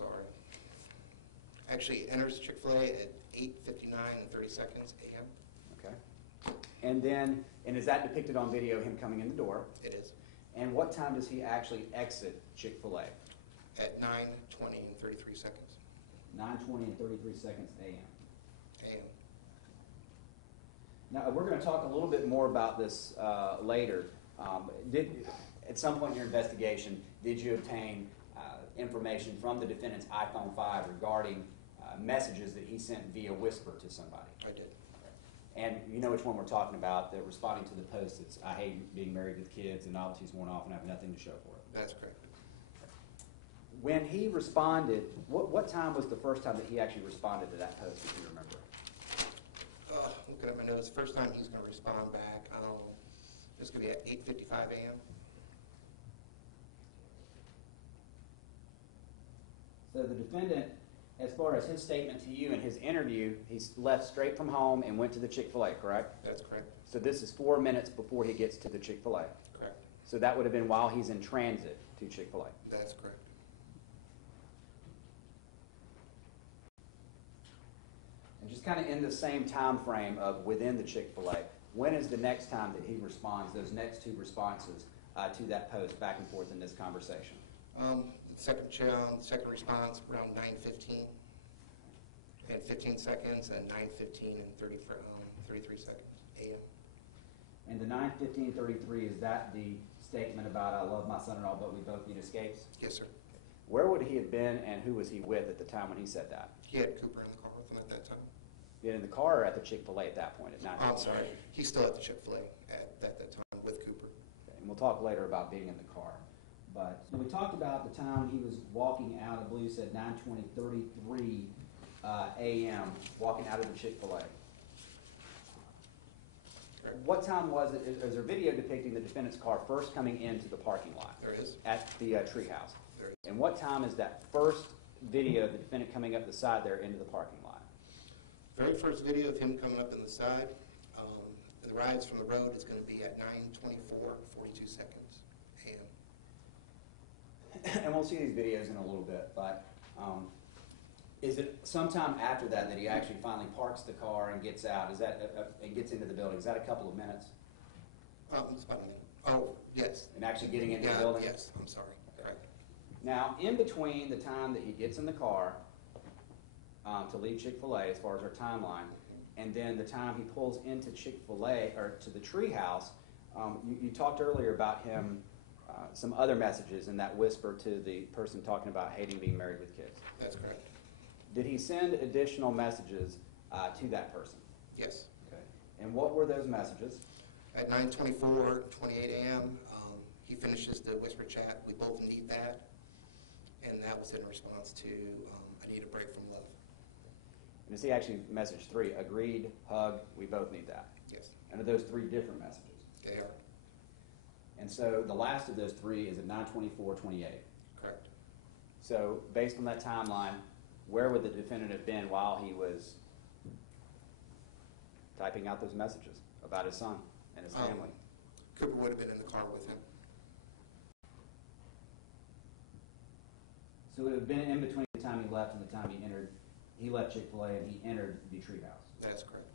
sorry. Actually enters Chick-fil-A at 8:59 and 30 seconds a.m. Okay. And then, and is that depicted on video, him coming in the door? It is. And what time does he actually exit Chick-fil-A? At 9:20 and 33 seconds. 9:20 and 33 seconds a.m. a.m. Now, we're going to talk a little bit more about this later. At some point in your investigation, did you obtain information from the defendant's iPhone 5 regarding messages that he sent via whisper to somebody? I did. And you know which one we're talking about, that responding to the post that's, "I hate being married with kids and novelty's worn off and I have nothing to show for it." That's correct. When he responded, what time was the first time that he actually responded to that post, if you remember? Looking at my notes, first time he's going to respond back, it's going to be at 8:55 a.m. So the defendant, as far as his statement to you in his interview, he's left straight from home and went to the Chick-fil-A, correct? That's correct. So this is 4 minutes before he gets to the Chick-fil-A. Correct. So that would have been while he's in transit to Chick-fil-A. That's correct. And just kind of in the same time frame of within the Chick-fil-A, when is the next time that he responds, those next two responses to that post back and forth in this conversation? The second response around 9:15 and 15 seconds, and 9:15 and 33 seconds a.m. And the 9:15:33, is that the statement about "I love my son-in-law, but we both need escapes"? Yes, sir. Where would he have been, and who was he with at the time when he said that? He had Cooper in the car with him at that time. Yet in the car or at the Chick-fil-A at that point at 9:15? I'm sorry. He's still at the Chick-fil-A at that time with Cooper. Okay, and we'll talk later about being in the car. But we talked about the time he was walking out, I believe you said 9:20:33 a.m., walking out of the Chick-fil-A. Correct. What time was it? Is there video depicting the defendant's car first coming into the parking lot? There is. At the treehouse. There is. And what time is that first video of the defendant coming up the side there into the parking lot? Very first video of him coming up in the side, the rides from the road is going to be at 9:24:42 seconds a.m. And we'll see these videos in a little bit, but is it sometime after that that he actually finally parks the car and gets out? Is that and gets into the building? Is that a couple of minutes? It's about a minute. Oh, yes. And actually getting into the building? Yes, I'm sorry. Okay. Right. Now, in between the time that he gets in the car to leave Chick-fil-A, as far as our timeline, and then the time he pulls into Chick-fil-A, or to the treehouse, you talked earlier about him, some other messages in that whisper to the person talking about hating being married with kids. That's correct. Did he send additional messages to that person? Yes. Okay. And what were those messages? At 9:24:28 a.m., he finishes the whisper chat, "We both need that," and that was in response to, "I need a break from love." And is he actually message 3, agreed, hug, we both need that? Yes. And are those 3 different messages? They are. And so the last of those 3 is at 9:24:28. Correct. So based on that timeline, where would the defendant have been while he was typing out those messages about his son and his family? Cooper would have been in the car with him. So it would have been in between the time he left and the time he entered. He left Chick-fil-A and he entered the treehouse. That's correct.